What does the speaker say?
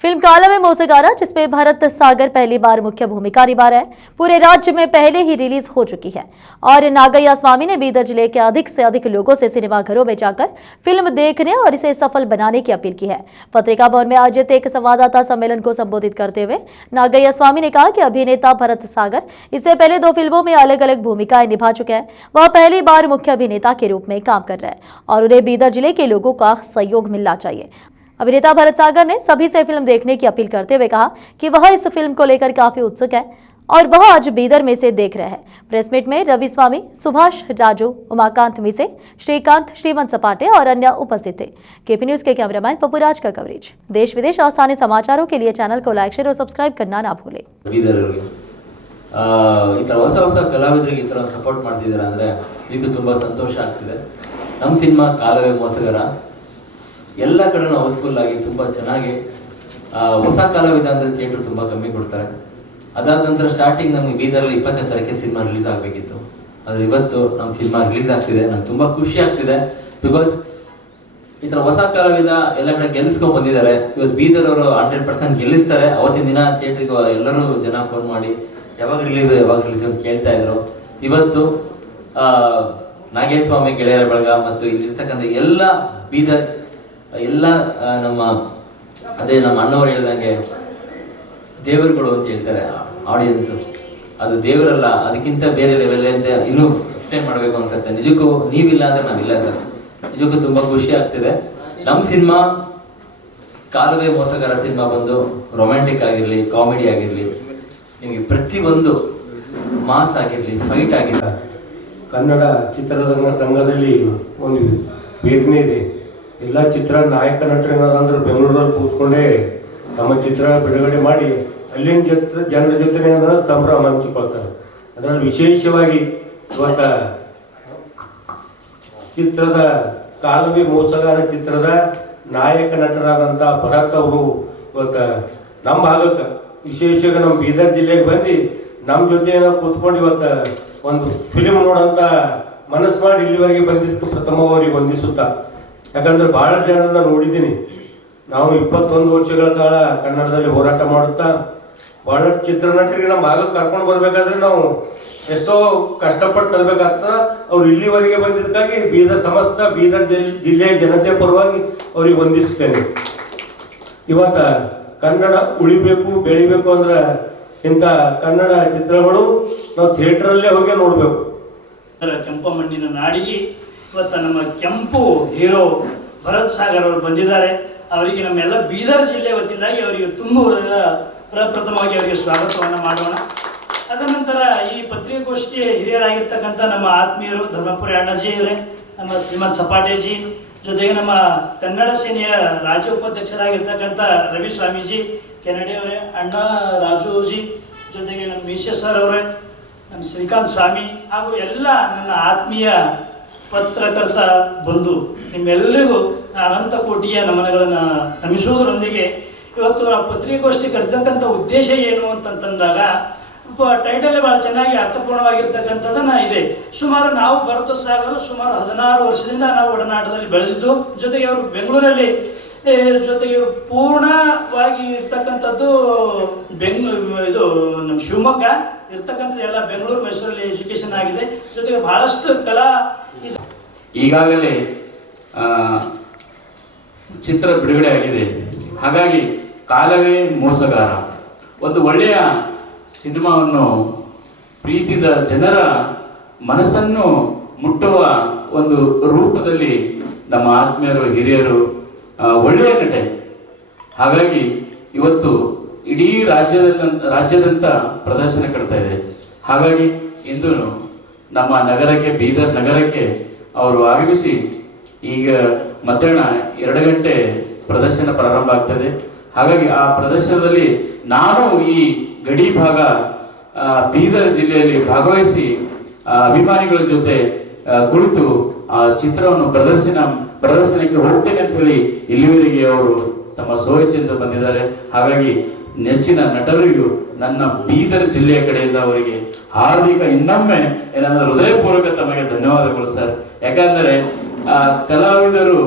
Film काला में मौसगारा, जिसमें भरत सागर पहली बार मुख्य भूमिका निभा रहे हैं, पूरे राज्य में पहले ही रिलीज हो चुकी है। और नागैया स्वामी ने बीदर जिले के अधिक से अधिक लोगों से सिनेमाघरों में जाकर फिल्म देखने और इसे सफल बनाने की अपील की है। पत्रिका भवन में आयोजित एक संवाददाता सम्मेलन को संबोधित करते हुए नागैया स्वामी ने कहा कि अभिनेता भरत सागर इससे पहले 2 फिल्मों में अलग अलग भूमिकाएं निभा चुके हैं। वह पहली बार मुख्य अभिनेता के रूप में काम कर रहे हैं और उन्हें बीदर जिले के लोगों का सहयोग मिलना चाहिए। अभिनेता भरत सागर ने सभी से फिल्म देखने की अपील करते हुए कहा कि वह इस फिल्म को लेकर काफी उत्सुक है और वह आज बीदर में से देख रहे हैं। प्रेस मीट में रवि स्वामी, सुभाष राजू, उमाकांत मिसे, श्रीकांत, श्रीमंत सपाटे और अन्य उपस्थित थे। केपी न्यूज के कैमरामैन पपुराज का कवरेज। देश विदेश और स्थानीय समाचारों के लिए चैनल को लाइक, शेयर और सब्सक्राइब करना ना भूलें। ಹೊಸ ಕಲಾವಿದರಿಗೆ ಈ ತರ ಸಪೋರ್ಟ್ ಮಾಡ್ತಿದ್ದಾರೆ ಅಂದ್ರೆ ಈಗ ತುಂಬಾ ಸಂತೋಷ ಆಗ್ತಿದೆ. ನಮ್ಮ ಸಿನಿಮಾ ಕಾಲವೇ ಮೋಸಗಾರ ಎಲ್ಲ ಕಡೆನೂ ಹೌಸ್ಫುಲ್ ಆಗಿ ತುಂಬಾ ಚೆನ್ನಾಗಿ ಹೊಸ ಕಲಾವಿದ ಅಂದ್ರೆ ಥಿಯೇಟರ್ ತುಂಬಾ ಕಮ್ಮಿ ಕೊಡ್ತಾರೆ. ಅದಾದ ನಂತರ ಸ್ಟಾರ್ಟಿಂಗ್ ನಮಗೆ ಬೀದರಲ್ಲಿ 20ನೇ ತಾರೀಕಿಗೆ ಸಿನಿಮಾ ರಿಲೀಸ್ ಆಗಬೇಕಿತ್ತು. ಆದ್ರೆ ಇವತ್ತು ನಮ್ಮ ಸಿನಿಮಾ ರಿಲೀಸ್ ಆಗ್ತಿದೆ. ನಂಗೆ ತುಂಬಾ ಖುಷಿ ಆಗ್ತಿದೆ. ಬಿಕಾಸ್ ಈ ತರ ಹೊಸ ಕಲಾವಿದ ಎಲ್ಲ ಕಡೆ ಗೆಲ್ಲಿಸ್ಕೊಂಡ್ ಬಂದಿದ್ದಾರೆ. ಇವತ್ತು ಬೀದರ್ ಅವರು 100% ಗೆಲ್ಲಿಸ್ತಾರೆ. ಅವತ್ತಿನ ದಿನ ಥಿಯೇಟರ್ಗೆ ಎಲ್ಲರೂ ಜನ ಫೋನ್ ಮಾಡಿ ಯಾವಾಗ ರಿಲೀಸ್ ಅಂತ ಕೇಳ್ತಾ ಇದ್ರು. ಇವತ್ತು ನಾಗೇಶ ಸ್ವಾಮಿ ಗೆಳೆಯರ ಬಳಗ ಮತ್ತು ಇಲ್ಲಿರ್ತಕ್ಕಂಥ ಎಲ್ಲ ಬೀದರ್ ಎಲ್ಲ ನಮ್ಮ ಅಣ್ಣವರು ಹೇಳ್ದಂಗೆ ದೇವರುಗಳು ಅಂತ ಹೇಳ್ತಾರೆ ಆಡಿಯನ್ಸ್. ಅದು ದೇವರಲ್ಲ, ಅದಕ್ಕಿಂತ ಬೇರೆ ಲೆವೆಲ್ ಅಂತ ಇನ್ನೂ ಎಕ್ಸ್ಪ್ಲೇನ್ ಮಾಡಬೇಕು ಅನ್ಸುತ್ತೆ. ನಿಜಕ್ಕೂ ನೀವಿಲ್ಲ ಅಂದ್ರೆ ನಾವಿಲ್ಲ ಸರ್. ನಿಜಕ್ಕೂ ತುಂಬಾ ಖುಷಿ ಆಗ್ತಿದೆ. ನಮ್ಮ ಸಿನಿಮಾ ಕಾಲವೇ ಮೋಸಗಾರ ಸಿನಿಮಾ ಬಂದು ರೊಮ್ಯಾಂಟಿಕ್ ಆಗಿರ್ಲಿ, ಕಾಮಿಡಿ ಆಗಿರ್ಲಿ, ನಿಮಗೆ ಪ್ರತಿಯೊಂದು ಮಾಸ್ ಆಗಿರ್ಲಿ, ಫೈಟ್ ಆಗಿರ್ಲಿ, ಕನ್ನಡ ಚಿತ್ರರಂಗದಲ್ಲಿ ಒಂದು ಬೇಗನೆ ಇದೆ. ಎಲ್ಲ ಚಿತ್ರ ನಾಯಕ ನಟರು ಏನಾದಂದ್ರೆ ಬೆಂಗಳೂರಲ್ಲಿ ಕೂತ್ಕೊಂಡೇ ತಮ್ಮ ಚಿತ್ರ ಬಿಡುಗಡೆ ಮಾಡಿ ಅಲ್ಲಿನ ಜನರ ಜೊತೆ ಸಂಭ್ರಮ ಹಂಚಿಕೊಳ್ತಾರೆ. ಅದರಲ್ಲಿ ವಿಶೇಷವಾಗಿ ಇವತ್ತ ಚಿತ್ರದ ಕಾಲವೇ ಮೋಸಗಾರ ಚಿತ್ರದ ನಾಯಕ ನಟರಾದಂಥ ಭರತ್ ಅವರು ಇವತ್ತ ನಮ್ಮ ಭಾಗಕ್ಕೆ ವಿಶೇಷವಾಗಿ ನಮ್ಮ ಬೀದರ್ ಜಿಲ್ಲೆಗೆ ಬಂದು ನಮ್ಮ ಜೊತೆ ಕೂತ್ಕೊಂಡು ಇವತ್ತ ಒಂದು ಫಿಲಿಮ್ ನೋಡೋಂಥ ಮನಸ್ಸು ಮಾಡಿ ಇಲ್ಲಿವರೆಗೆ ಬಂದಿದ್ದಕ್ಕೆ ಪ್ರಥಮವಾಗಿ ವಂದಿಸುತ್ತಾ. ಯಾಕಂದ್ರೆ ಬಹಳ ಜನರನ್ನ ನೋಡಿದ್ದೀನಿ. ನಾವು 21 ವರ್ಷಗಳ ಕಾಲ ಕನ್ನಡದಲ್ಲಿ ಹೋರಾಟ ಮಾಡುತ್ತಾ ಬಹಳಷ್ಟು ಚಿತ್ರನಟರಿಗೆ ನಮ್ಮ ಭಾಗಕ್ಕೆ ಕರ್ಕೊಂಡು ಬರ್ಬೇಕಾದ್ರೆ ನಾವು ಎಷ್ಟೋ ಕಷ್ಟಪಟ್ಟು ತರಬೇಕಾಗ್ತದ. ಅವ್ರು ಇಲ್ಲಿವರೆಗೆ ಬಂದಿದ್ದಕ್ಕಾಗಿ ಸಮಸ್ತ ಬೀದರ್ ಜಿಲ್ಲೆಯ ಜನತೆ ಪರವಾಗಿ ಅವ್ರಿಗೆ ವಂದಿಸ್ತೇನೆ. ಇವತ್ತ ಕನ್ನಡ ಉಳಿಬೇಕು, ಬೆಳಿಬೇಕು ಅಂದ್ರೆ ಇಂಥ ಕನ್ನಡ ಚಿತ್ರಗಳು ನಾವು ಥಿಯೇಟರಲ್ಲೇ ಹೋಗಿ ನೋಡಬೇಕು. ಕೆಂಪು ಮಣ್ಣಿನ ನಾಡಿಗೆ ಇವತ್ತು ನಮ್ಮ ಕೆಂಪು ಹೀರೋ ಭರತ್ ಸಾಗರ್ ಅವರು ಬಂದಿದ್ದಾರೆ. ಅವರಿಗೆ ನಮ್ಮೆಲ್ಲ ಬೀದರ್ ಜಿಲ್ಲೆ ವತಿಯಿಂದಾಗಿ ಅವರಿಗೆ ತುಂಬ ಪ್ರಪ್ರಥಮವಾಗಿ ಅವರಿಗೆ ಸ್ವಾಗತವನ್ನು ಮಾಡೋಣ. ಅದ ನಂತರ ಈ ಪತ್ರಿಕಾಗೋಷ್ಠಿಯ ಹಿರಿಯರಾಗಿರ್ತಕ್ಕಂಥ ನಮ್ಮ ಆತ್ಮೀಯರು ಧರ್ಮಪುರಿ ಅಣ್ಣಜಿ ಅವರೇ, ನಮ್ಮ ಶ್ರೀಮಂತ್ ಸಪಾಟೇಜಿ, ಜೊತೆಗೆ ನಮ್ಮ ಕನ್ನಡ ಸೇನೆಯ ರಾಜ್ಯ ಉಪಾಧ್ಯಕ್ಷರಾಗಿರ್ತಕ್ಕಂಥ ರವಿ ಸ್ವಾಮೀಜಿ ಕೆನಡಿ ಅವರೇ, ಅಣ್ಣ ರಾಜುಜಿ, ಜೊತೆಗೆ ನಮ್ಮ ಮೀಶೆ ಸರ್ ಅವರೇ, ನಮ್ಮ ಶ್ರೀಕಾಂತ್ ಸ್ವಾಮಿ ಹಾಗೂ ಎಲ್ಲ ನನ್ನ ಆತ್ಮೀಯ ಪತ್ರಕರ್ತ ಬಂಧು, ನಿಮ್ಮೆಲ್ಲರಿಗೂ ಅನಂತ ಕೋಟಿಯ ನಮನಗಳನ್ನು ನಮಿಸುವುದರೊಂದಿಗೆ ಇವತ್ತು ನಾವು ಪತ್ರಿಕಾಗೋಷ್ಠಿ ಕರೆತಕ್ಕಂಥ ಉದ್ದೇಶ ಏನು ಅಂತಂದಾಗ ಟೈಟಲ್ ಭಾಳ ಚೆನ್ನಾಗಿ ಅರ್ಥಪೂರ್ಣವಾಗಿರ್ತಕ್ಕಂಥದ್ದನ್ನ ಇದೆ. ಸುಮಾರು ನಾವು ಭರತ್ ಸಾಗರ್ ಸುಮಾರು 16 ವರ್ಷದಿಂದ ನಾವು ಒಡನಾಟದಲ್ಲಿ ಬೆಳೆದಿದ್ದು. ಜೊತೆಗೆ ಅವರು ಬೆಂಗಳೂರಲ್ಲಿ ಜೊತೆಗೆ ಪೂರ್ಣವಾಗಿ ಇರ್ತಕ್ಕಂಥದ್ದು ಇದು ನಮ್ಮ ಶಿವಮೊಗ್ಗ ಇರ್ತಕ್ಕಂಥದ್ದು ಎಲ್ಲ ಬೆಂಗಳೂರು, ಮೈಸೂರಲ್ಲಿ ಎಜುಕೇಶನ್ ಆಗಿದೆ. ಜೊತೆಗೆ ಬಹಳಷ್ಟು ಕಲಾ ಈಗಾಗಲೇ ಚಿತ್ರ ಬಿಡುಗಡೆ ಆಗಿದೆ. ಹಾಗಾಗಿ ಕಾಲವೇ ಮೋಸಗಾರ ಒಂದು ಒಳ್ಳೆಯ ಸಿನಿಮಾವನ್ನು ಪ್ರೀತಿದ ಜನರ ಮನಸ್ಸನ್ನು ಮುಟ್ಟುವ ಒಂದು ರೂಪದಲ್ಲಿ ನಮ್ಮ ಆತ್ಮೀಯರು, ಹಿರಿಯರು, ಒಳ್ಳೆಯ ನಟೆ. ಹಾಗಾಗಿ ಇವತ್ತು ಇಡೀ ರಾಜ್ಯದಂತ ಪ್ರದರ್ಶನ ಕೊಡ್ತಾ ಇದೆ. ಹಾಗಾಗಿ ಇಂದು ನಮ್ಮ ನಗರಕ್ಕೆ, ಬೀದರ್ ನಗರಕ್ಕೆ ಅವರು ಆಗಮಿಸಿ ಈಗ ಮಧ್ಯಾಹ್ನ 2 ಗಂಟೆ ಪ್ರದರ್ಶನ ಪ್ರಾರಂಭ ಆಗ್ತದೆ. ಹಾಗಾಗಿ ಆ ಪ್ರದರ್ಶನದಲ್ಲಿ ನಾನು ಈ ಗಡಿ ಭಾಗ ಬೀದರ್ ಜಿಲ್ಲೆಯಲ್ಲಿ ಭಾಗವಹಿಸಿ ಅಭಿಮಾನಿಗಳ ಜೊತೆ ಕುಳಿತು ಆ ಚಿತ್ರವನ್ನು ಪ್ರದರ್ಶನಕ್ಕೆ ಹೋಗ್ತೇನೆ ಅಂತ ಹೇಳಿ ಇಲ್ಲಿವರೆಗೆ ಅವರು ತಮ್ಮ ಸ್ವಇಚ್ಛೆಯಿಂದ ಬಂದಿದ್ದಾರೆ. ಹಾಗಾಗಿ ನೆಚ್ಚಿನ ನಟರಿಗೂ ನನ್ನ ಬೀದರ್ ಜಿಲ್ಲೆಯ ಕಡೆಯಿಂದ ಅವರಿಗೆ ಹಾರ್ದಿಕ ಇನ್ನೊಮ್ಮೆ ಏನಂದ್ರೆ ಹೃದಯಪೂರ್ವಕ ತಮಗೆ ಧನ್ಯವಾದಗಳು ಸರ್. ಯಾಕಂದ್ರೆ ಕಲಾವಿದರು